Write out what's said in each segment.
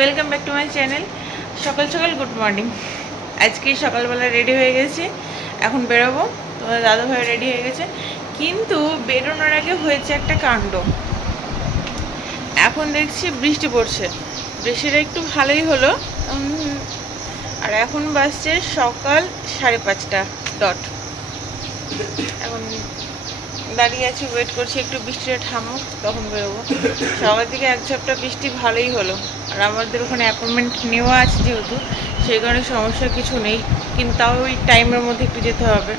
Welcome back to my channel. সকাল সকাল good morning. আজকে সকালবেলা রেডি হয়ে গেছি, এখন বেরোবো। তোমার দাদাভাই রেডি হয়ে গেছে, কিন্তু বেরোনোর আগে হয়েছে একটা কাণ্ড। এখন দেখছি বৃষ্টি পড়ছে, বৃষ্টিটা একটু ভালোই হলো। আর এখন বাজছে সকাল 5:30 ডট। এখন দাঁড়িয়ে আছি, ওয়েট করছি একটু বৃষ্টিটা থামুক, তখন বেরোবো। সকাল থেকে এক ঝাপটা বৃষ্টি ভালোই হলো। আর আমাদের ওখানে অ্যাপয়েন্টমেন্ট নেওয়া আছে যেহেতু, সেই কারণে সমস্যা কিছু নেই, কিন্তু তাও ওই টাইমের মধ্যে একটু যেতে হবে।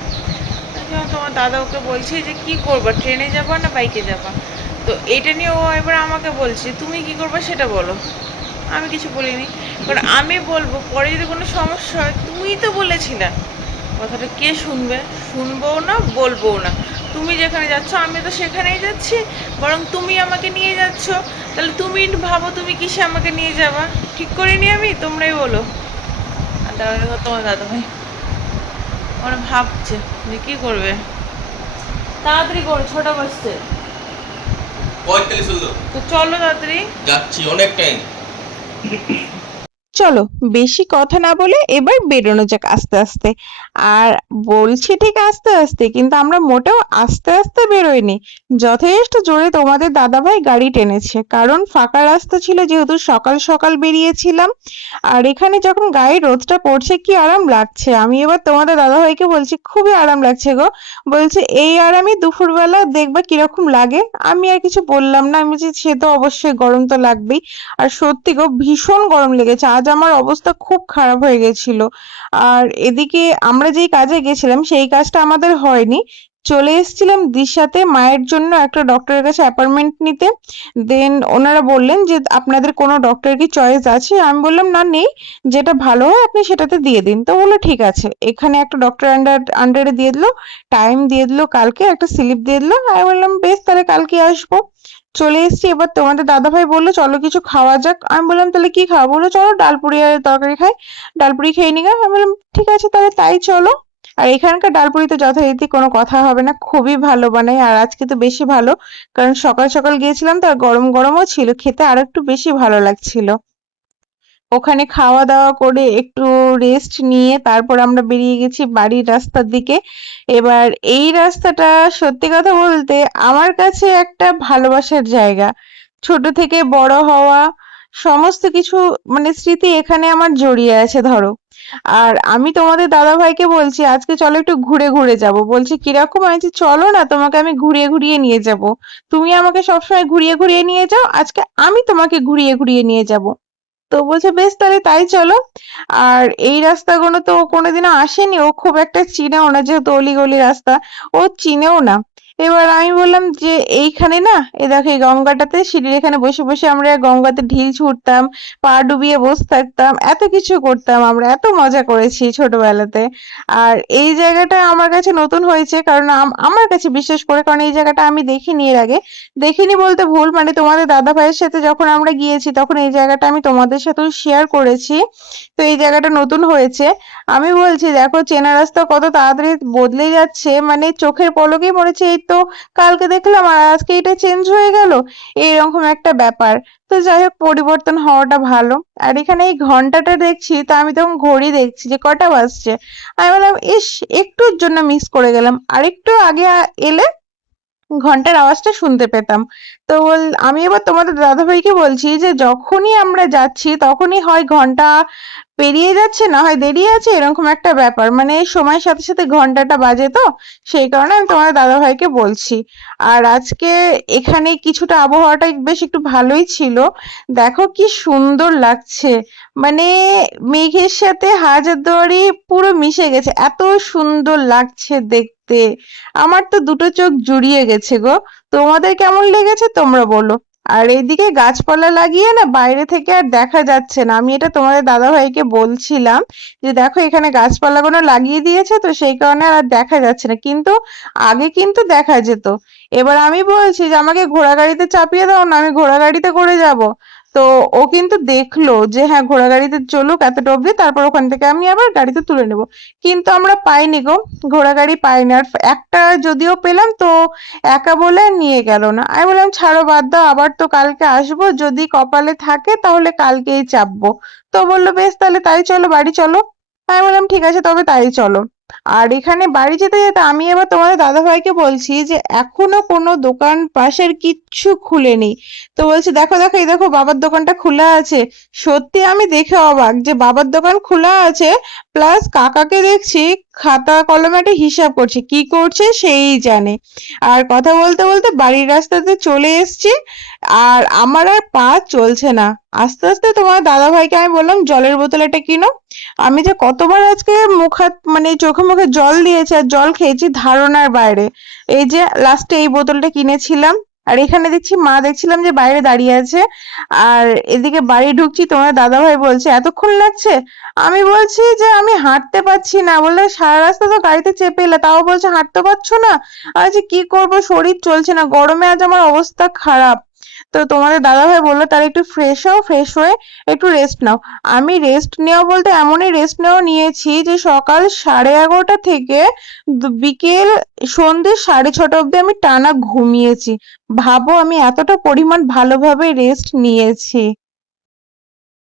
তোমার দাদা ওকে বলছি যে কি করবা, ট্রেনে যাবা না বাইকে যাবা। তো এটা নিয়ে ও এবার আমাকে বলছে তুমি কি করবা সেটা বলো। আমি কিছু বলিনি, কারণ আমি বলবো পরে যদি কোনো সমস্যা হয়, তুমিই তো বলেছিলে। কথাটা কে শুনবে? শুনবও না, বলবো না। তুমি যেখানে যাচ্ছ আমি তো সেখানেই যাচ্ছি, বরং তুমি আমাকে নিয়ে যাচ্ছ। তাহলে তুমি ভাবো তুমি কিসে আমাকে নিয়ে যাবা। ঠিক করিনি আমি, তোমরাই বলো। আর দেখো তোমার দাদা ভাই ওরা ভাবছে যে কী করবে। তাড়াতাড়ি করো, 6টা বাজছে। 45 হলো তো চলো তাড়াতাড়ি। যাচ্ছি, অনেক টাইম। চলো, বেশি কথা না বলে এবার বেরোনো যাক আস্তে আস্তে। আর বলছি ঠিক আস্তে আস্তে, কিন্তু আমরা মোটেও আস্তে আস্তে বেরোইনি, যথেষ্ট জোরে তোমাদের দাদাভাই গাড়ি টেনেছে। কারণ ফাঁকা রাস্তা ছিল, যেহেতু সকাল সকাল বেরিয়েছিলাম। আর এখানে যখন গায়ে রোদটা পড়ছে কি আরাম লাগছে। আমি এবার তোমাদের দাদাভাইকে বলছি খুবই আরাম লাগছে গো। বলছে এই আরামই দুপুরবেলা দেখবা কিরকম লাগে। আমি আর কিছু বললাম না, আমি বলছি সে তো অবশ্যই গরম তো লাগবেই। আর সত্যি গো ভীষণ গরম লেগেছে, আজ আমার অবস্থা খুব খারাপ হয়ে গেছিল। আর এদিকে আমরা যেই কাজে গেছিলাম সেই কাজটা আমাদের হয়নি। চলে এসেছিলাম দিশাতে মায়ের জন্য একটা ডক্টরের কাছে অ্যাপয়েন্টমেন্ট নিতে। দেন ওনারা বললেন যে আপনাদের কোনো ডক্টর কি চয়েস আছে। আমি বললাম না, নেই, যেটা ভালো হয় আপনি সেটাতে দিয়ে দিন। তো বললো ঠিক আছে। এখানে একটা ডক্টর আন্ডারে দিয়ে দিলো, টাইম দিয়ে দিলো, কালকে একটা স্লিপ দিয়ে দিলো। আমি বললাম বেশ, তাহলে কালকে আসবো। চলে এসেছি। এবার তোমাদের দাদাভাই বললো চলো কিছু খাওয়া যাক। আমি বললাম তাহলে কি খাওয়া? বললো চলো ডালপুরি আর তরকারি খাই, ডালপুরি খেয়ে নিগা। আমি বললাম ঠিক আছে তাহলে তাই চলো। আর এখানকার ডালপুরি তো যথারীতি কোনো কথা হবে না, খুবই ভালো বানাই। আর আজকে তো বেশি ভালো, কারণ সকাল সকাল গিয়েছিলাম তো, আর গরম গরমও ছিল, খেতে আর একটু বেশি ভালো লাগছিল। ওখানে খাওয়া দাওয়া করে একটু রেস্ট নিয়ে তারপর আমরা বেরিয়ে গেছি বাড়ির রাস্তার দিকে। এবার এই রাস্তাটা সত্যি কথা বলতে আমার কাছে একটা ভালোবাসার জায়গা। ছোট থেকে বড় হওয়া সমস্ত কিছু, মানে স্মৃতি এখানে আমার জড়িয়ে আছে ধরো। আর আমি তোমাদের দাদা ভাইকে বলছি আজকে চলো একটু ঘুরে ঘুরে যাব। বলছে কিরকম? আমি বলছি চলো না, তোমাকে আমি ঘুরিয়ে ঘুরিয়ে নিয়ে যাব। তুমি আমাকে সবসময় ঘুরিয়ে ঘুরিয়ে নিয়ে যাও, আজকে আমি তোমাকে ঘুরিয়ে ঘুরিয়ে নিয়ে যাব। তো বলছে বেশ তাহলে তাই চলো। আর এই রাস্তাগুলো তো ও কোনোদিনও আসেনি, ও খুব একটা চিনেও না, যেহেতু অলিগলি রাস্তা ও চিনেও না। এবার আমি বললাম যে এইখানে না, এ দেখো এই গঙ্গাটাতে সিঁড়ির এখানে বসে বসে আমরা গঙ্গাতে ঢিল ছুটতাম, পা ডুবিয়ে বসে থাকতাম, এত কিছু করতাম, আমরা এত মজা করেছি ছোটবেলাতে। আর এই জায়গাটা আমার কাছে নতুন হয়েছে, কারণ আমার কাছে বিশেষ করে, কারণ এই জায়গাটা আমি দেখিনি এর আগে। দেখিনি বলতে ভুল, মানে তোমাদের দাদা ভাইয়ের সাথে যখন আমরা গিয়েছি তখন এই জায়গাটা আমি তোমাদের সাথেও শেয়ার করেছি। তো এই জায়গাটা নতুন হয়েছে। আমি বলছি দেখো চেনা রাস্তা কত তাড়াতাড়ি বদলে যাচ্ছে, মানে চোখের পলকেই মনে হচ্ছে এই তো কালকে দেখলাম আর আজকে এটা চেঞ্জ হয়ে গেল, এইরকম একটা ব্যাপার। তো যাই হোক, পরিবর্তন হওয়াটা ভালো। আর এখানে এই ঘন্টাটা দেখছি, তো আমি তখন ঘড়ি দেখছি যে কটা বাজছে। আমি বললাম ইস, একটুর জন্য মিস করে গেলাম, আরেকটু আগে এলে ঘন্টার আওয়াজটা শুনতে পেতাম। তো আমি এবার তোমাদের দাদাভাইকে বলছি যে যখনই আমরা যাচ্ছি তখনই হয় ঘন্টা পেরিয়ে যাচ্ছে, না হয় দেরি আছে, এরকম একটা ব্যাপার, মানে সময়ের সাথে সাথে ঘন্টাটা বাজে। তো সেই কারণে আমি তোমাদের দাদাভাইকে বলছি। আর আজকে এখানে কিছুটা আবহাওয়াটা বেশ একটু ভালোই ছিল। দেখো কি সুন্দর লাগছে, মানে মেঘের সাথে হাজারদুয়ারি পুরো মিশে গেছে, এত সুন্দর লাগছে দেখতে। আমার তো দুটো চোখ জুড়িয়ে গেছে গো। তোমাদের কেমন লেগেছে তোমরা বলো। আর এইদিকে গাছপালা লাগিয়ে না বাইরে থেকে আর দেখা যাচ্ছে না। আমি এটা তোমাদের দাদাভাইকে বলছিলাম যে দেখো এখানে গাছপালাগুলো লাগিয়ে দিয়েছে, তো সেই কারণে আর দেখা যাচ্ছে না, কিন্তু আগে কিন্তু দেখা যেত। এবার আমি বলছি যে আমাকে ঘোড়া গাড়িতে চাপিয়ে দাও না, আমি ঘোড়া গাড়িতে করে যাব। তো ও কিন্তু দেখলো যে হ্যাঁ ঘোড়া গাড়িতে চলুক এতটা অব্দি, তারপর ওখান থেকে আমি আবার গাড়িতে তুলে নেব। কিন্তু আমরা পাইনি গো, ঘোড়া গাড়ি পাইনি। আর একটা যদিও পেলাম তো একা বলে আর নিয়ে গেল না। আমি বললাম ছাড়ো বাদ দাও, আবার তো কালকে আসবো, যদি কপালে থাকে তাহলে কালকেই চাপবো। তো বললো বেশ তাহলে তাই চলো, বাড়ি চলো। আমি বললাম ঠিক আছে তবে তাই চলো। আর এখানে বাড়ি যেতে যেতে আমি এবার তোমাদের দাদাভাইকে বলছি যে এখনো কোনো দোকান পাশের কিচ্ছু খুলেনি। তো বলছে দেখো দেখো এই দেখো বাবার দোকানটা খোলা আছে। সত্যি আমি দেখে অবাক যে বাবার দোকান খোলা আছে, প্লাস কাকাকে দেখছি খাতা কলমে একটা হিসাব করছে, কি করছে সেই জানে। আর কথা বলতে বলতে বাড়ির রাস্তাতে চলে এসেছি, আর আমার আর পা চলছে না। আস্তে আস্তে তোমার দাদা ভাইকে আমি বললাম জলের বোতল এটা কিনো। আমি যে কতবার আজকে মুখ হাত মানে চোখে মুখে জল দিয়েছি আর জল খেয়েছি ধারণার বাইরে। এই যে লাস্টে এই বোতলটা কিনেছিলাম। আর এখানে দেখছি মা দেখছিলাম যে বাইরে দাঁড়িয়ে আছে, আর এদিকে বাড়ি ঢুকছি তোমার দাদা ভাই বলছে এতক্ষণ লাগছে। আমি বলছি যে আমি হাঁটতে পারছি না। বললে সারা রাস্তা তো গাড়িতে চেপে এলে, তাও বলছে হাঁটতে পারছো না। আমি বলছি কি করবো, শরীর চলছে না, গরমে আজ আমার অবস্থা খারাপ। তো তোমাদের দাদা ভাই বললো তাহলে একটু ফ্রেশ হও, ফ্রেশ হয়ে একটু রেস্ট নাও। আমি রেস্ট নেওয়া বলতে এমনই রেস্ট নেওয়া নিয়েছি যে সকাল 11:30 থেকে বিকেল সন্ধ্যে 6:30 অব্দি আমি টানা ঘুমিয়েছি। ভাবো আমি এতটা পরিমাণ ভালোভাবে রেস্ট নিয়েছি।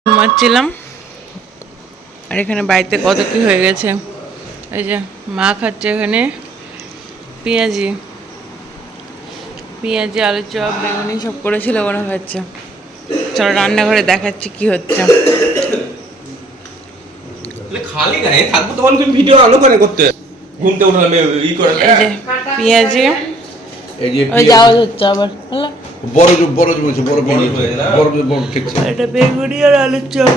ঘুমাচ্ছিলাম, আর এখানে বাড়িতে কত কি হয়ে গেছে। এই যে মা খাচ্ছে এখানে পেঁয়াজি, পেঁয়াজি আলুর চপ বেগুনি সব করেছিল ওরা খাচ্ছে। চলো রান্নাঘরে দেখাচ্ছি কি হচ্ছে। খালি গায়ে থাকবো তখন তুমি ভিডিও আলো করে করতে ঘুমতে উঠলাম ই করে এই যে পেঁয়াজি, এই যে ওই যাওয়া হচ্ছে আবার হলো বড় বড় বলছে বড় পেঁয়াজ বড় বড় ঠিক এটা বেগুনি আর আলুর চপ।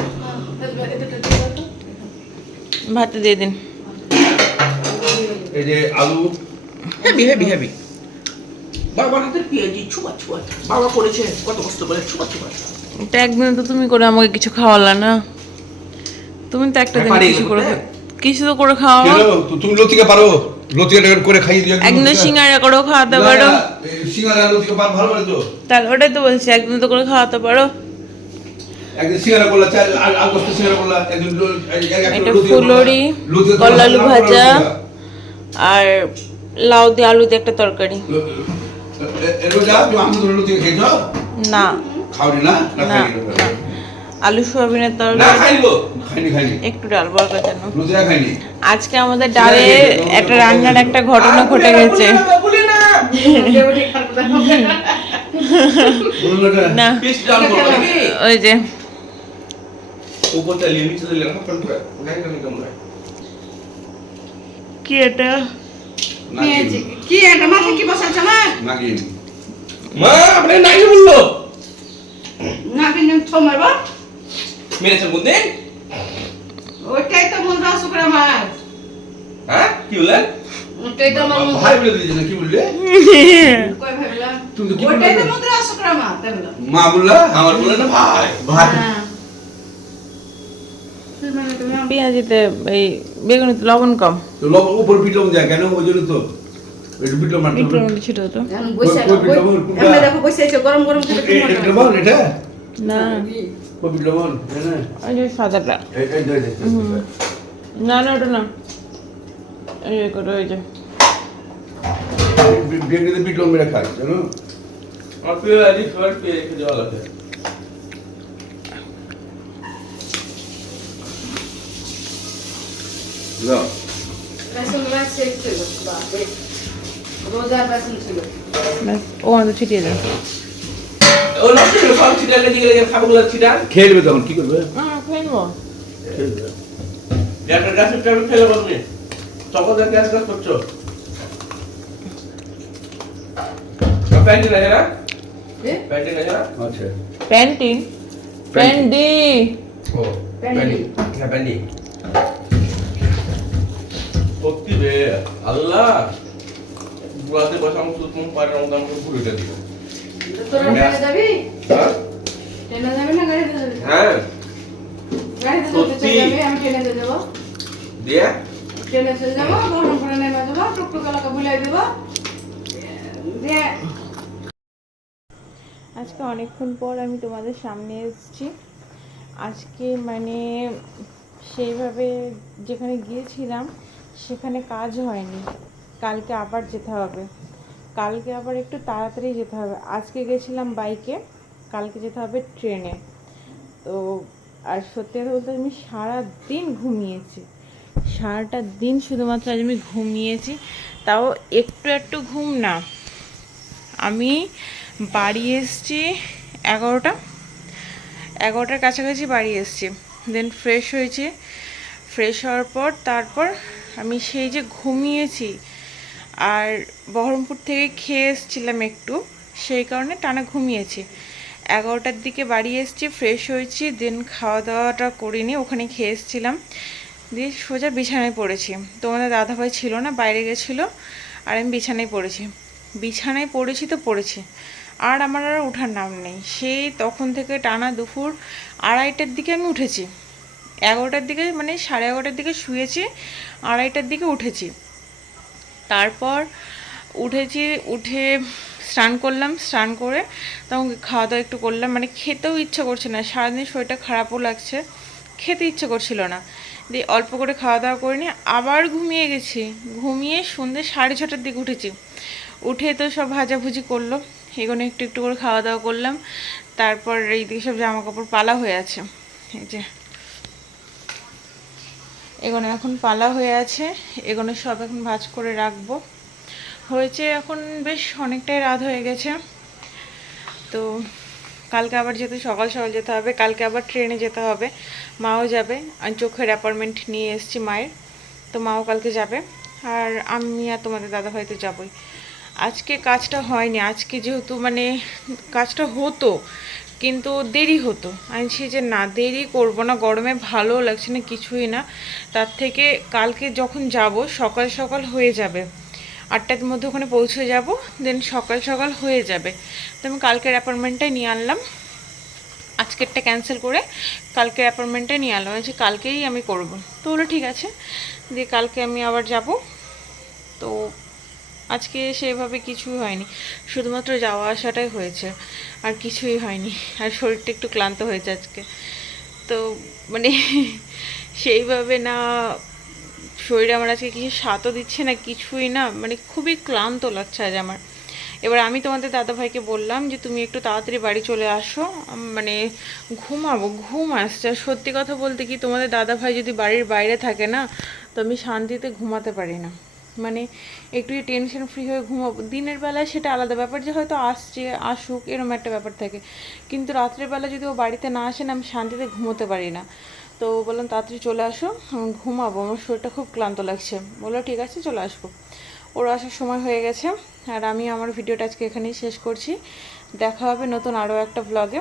ভাতে দিয়ে দিন। এই যে আলু হেভি হেভি হেভি বাবার হাতের পেঁয়াজি ছুয়া ছুয়া বাবা করেছে কত কষ্ট করে ছুয়া ছুয়া এটা একদিন তো তুমি করে আমাকে কিছু খাওয়ালা না। তুমি তো একটা দিন কিছু করে কিছু তো করে খাওয়া। তুমি লতিকা পারো, লতিকা করে খাইয়ে দিও। একদিন সিঙ্গারা করেও খাওয়াতে পারো। সিঙ্গারা লতিকা পার ভালো করে তো। তাহলে ওটাই তো বলছি একদিন তো করে খাওয়াতে পারো। একদিন সিঙ্গারা করলা, আর দশটা সিঙ্গারা করলা, একদিন একটা ফুলরি, কলা আলু ভাজা আর লাউ দিয়ে আলু দিয়ে একটা তরকারি। এরকম যা তুমি আমি ধরে লতিকা খেয়েছো না খাওনি না না না খাইনি আলু সোয়াবিনের না তরকারি, খাইলো খাইনি খাইনি একটু ডাল বরকার জন্য। লতিকা খাইনি। আজকে আমাদের ডালে একটা রান্নার একটা ঘটনা ঘটে গেছে। না ওই যে উপরটা লিয়ে নিচে দিলে না কন্ট্রোল নাই না কেমন হয় কি এটা কি এটা মাথা কি বসাচ্ছে না নাকি মা আপনি নাই বললো না কিন্তু থমারবা মেরেছেন কোন দিন ওইটাই তো মন রাসু করে আমার হ্যাঁ কি বললেন ওইটাই তো আমার ভাই বলে দিয়েছে না কি বললে কই ভাবলা তুমি তো কি ওইটাই তো বললে মন রাসু করে আমার তাই বলো মা বললা আমার বলে না ভাই ভাই পেঁয়াজিতে এই বেগুনিতে লবণ কম, তো লবণ উপর পিটলম যায় কেন ওই জন্য তো একটু পিটলম মারতে একটু হবে ছিল তো এখন বসে আমরা দেখো বসে আছে গরম গরম করে এটা লবণ এটা না কপি লবণ হ্যাঁ ওই যে সাদাটা এই দে দে না না ওটা না এই করে ওই যে বেগুনিতে পিটলম মেরে খাই জানো আমার প্রিয় আদি ফেভারিট পেয়ে রেখে দেওয়া লাগে দাও রাসন রাসে ছিল বাবা রোজা রাসন ছিল ব্যাস ও আমাদের ছিটিয়ে দেন। ও নষ্ট হলো সব ছিটা লেগে গেলে খাবারগুলো ছিটা খেয়ে নেবে তখন কি করবে খেয়ে নেবো। একটা গ্যাসের ট্যাবলেট খেলে বলবি তখন গ্যাস গ্যাস করছো প্যান্টিন আছে না এ প্যান্টিন আছে না আচ্ছা প্যান্টিন প্যান্ডি ও প্যান্টি হ্যাঁ প্যান্টি সত্যি রে আল্লাহ বুড়াতে বসে আমি শুধু তুমি পারে আমাকে পুরোটা দিও তোরা ট্রেনে যাবি হ্যাঁ ট্রেনে যাবি না গাড়িতে যাবি হ্যাঁ গাড়িতে যেতে চাই আমি ট্রেনে যাব দিয়ে ট্রেনে চলে যাবো গরম করে নেমে যাবো টুকটুক এলাকা বুলাই দেবো দিয়ে আজকে অনেকক্ষণ পর আমি তোমাদের সামনে এসেছি। আজকে মানে সেইভাবে যেখানে গিয়েছিলাম সেখানে কাজ হয়নি, কালকে আবার যেতে হবে, কালকে আবার একটু তাড়াতাড়ি যেতে হবে। আজকে গেছিলাম বাইকে, কালকে যেতে হবে ট্রেনে। তো আর সত্যি কথা বলতে আমি সারাদিন ঘুমিয়েছি, সারাটা দিন শুধুমাত্র আজ আমি ঘুমিয়েছি, তাও একটু একটু ঘুম না। আমি বাড়ি এসেছি 11টার কাছাকাছি বাড়ি এসেছি। দেন ফ্রেশ হয়েছি, ফ্রেশ হওয়ার পর তারপর আমি সেই যে ঘুমিয়েছি, আর বহরমপুর থেকে খেয়ে এসেছিলাম একটু, সেই কারণে টানা ঘুমিয়েছি। 11টার দিকে বাড়ি এসেছি, ফ্রেশ হয়েছি, দেন খাওয়া দাওয়াটা করিনি, ওখানে খেয়ে এসেছিলাম, দিয়ে সোজা বিছানায় পড়েছি। তোমাদের দাদাভাই ছিল না, বাইরে গেছিলো, আর আমি বিছানায় পড়েছি। বিছানায় পড়েছি তো পড়েছি, আর আমার আর ওঠার নাম নেই। সেই তখন থেকে টানা দুপুর 2:30টার দিকে আমি উঠেছি। 11টার দিকে মানে 11:30টার দিকে শুয়েছি, 2:30টার দিকে উঠেছি। তারপর উঠে স্নান করলাম, স্নান করে তখন খাওয়া দাওয়া একটু করলাম, মানে খেতেও ইচ্ছে করছে না, সারাদিন শরীরটা খারাপও লাগছে, খেতে ইচ্ছে করছিল না। দিয়ে অল্প করে খাওয়া দাওয়া করে নিয়ে আবার ঘুমিয়ে গেছি। ঘুমিয়ে সন্ধ্যে 6:30টার দিকে উঠেছি। উঠে তো সব ভাজাভুজি করলো, এগুলো একটু একটু করে খাওয়া দাওয়া করলাম। তারপর এইদিকে সব জামা কাপড় পালা হয়ে আছে, এই যে এগুলো এখন পালা হয়ে আছে, এগুলো সব এখন ভাঁজ করে রাখবো। হয়েছে এখন বেশ অনেকটাই রাত হয়ে গেছে। তো কালকে আবার যেতে সকাল সকাল যেতে হবে, কালকে আবার ট্রেনে যেতে হবে, মাও যাবে। আমি চোখের অ্যাপয়েন্টমেন্ট নিয়ে এসেছি মায়ের, তো মাও কালকে যাবে, আর আমি আর তোমাদের দাদাভাই তো যাবই। আজকে কাজটা হয়নি, আজকে যেহেতু মানে কাজটা হতো কিন্তু দেরি হতো, আমি যে না দেরি করব না, গরমে ভালো লাগছে না কিছুই না, তার থেকে কালকে যখন যাব সকাল সকাল হয়ে যাবে, 8টার মধ্যে ওখানে পৌঁছে যাব, দেন সকাল সকাল হয়ে যাবে। তো আমি কালকের অ্যাপয়েন্টমেন্টটাই নিয়ে আনলাম, আজকেরটা ক্যান্সেল করে কালকের অ্যাপয়েন্টমেন্টটাই নিয়ে আনলাম, যে কালকেই আমি করব। তো বলো ঠিক আছে, দিয়ে কালকে আমি আবার যাব। তো আজকে সেভাবে কিছুই হয়নি, শুধুমাত্র যাওয়া আসাটাই হয়েছে, আর কিছুই হয়নি। আর শরীরটা একটু ক্লান্ত হয়েছে আজকে, তো মানে সেইভাবে না শরীরে আমার আজকে কিছু স্বাদও দিচ্ছে না, কিছুই না, মানে খুবই ক্লান্ত লাগছে আজ আমার। এবার আমি তোমাদের দাদাভাইকে বললাম যে তুমি একটু তাড়াতাড়ি বাড়ি চলে আসো, মানে ঘুমাবো, ঘুম আসছে। আর সত্যি কথা বলতে কি, তোমাদের দাদাভাই যদি বাড়ির বাইরে থাকে না, তো আমি শান্তিতে ঘুমাতে পারি না, মানে একটু টেনশন ফ্রি হয়ে ঘুমাবো। দিনের বেলায় সেটা আলাদা ব্যাপার, যে হয়তো আসছে আসুক এরকম একটা ব্যাপার থাকে, কিন্তু রাত্রের বেলা যদি ও বাড়িতে না আসে না, আমি শান্তিতে ঘুমোতে পারি না। তো বললাম তাড়াতাড়ি চলে আসো, আমি ঘুমাবো, আমার শরীরটা খুব ক্লান্ত লাগছে। বললো ঠিক আছে চলে আসবো। ওর আসার সময় হয়ে গেছে, আর আমি আমার ভিডিওটা আজকে এখানেই শেষ করছি। দেখা হবে নতুন আরও একটা ব্লগে।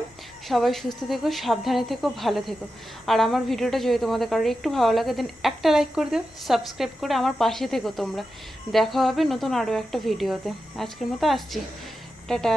সবাই সুস্থ থেকো, সাবধানে থেকো, ভালো থেকো। আর আমার ভিডিওটা যদি তোমাদের কারোর একটু ভালো লাগে, দেন একটা লাইক করে দিও, সাবস্ক্রাইব করে আমার পাশে থেকো তোমরা। দেখা হবে নতুন আরও একটা ভিডিওতে। আজকের মতো আসছি, টাটা।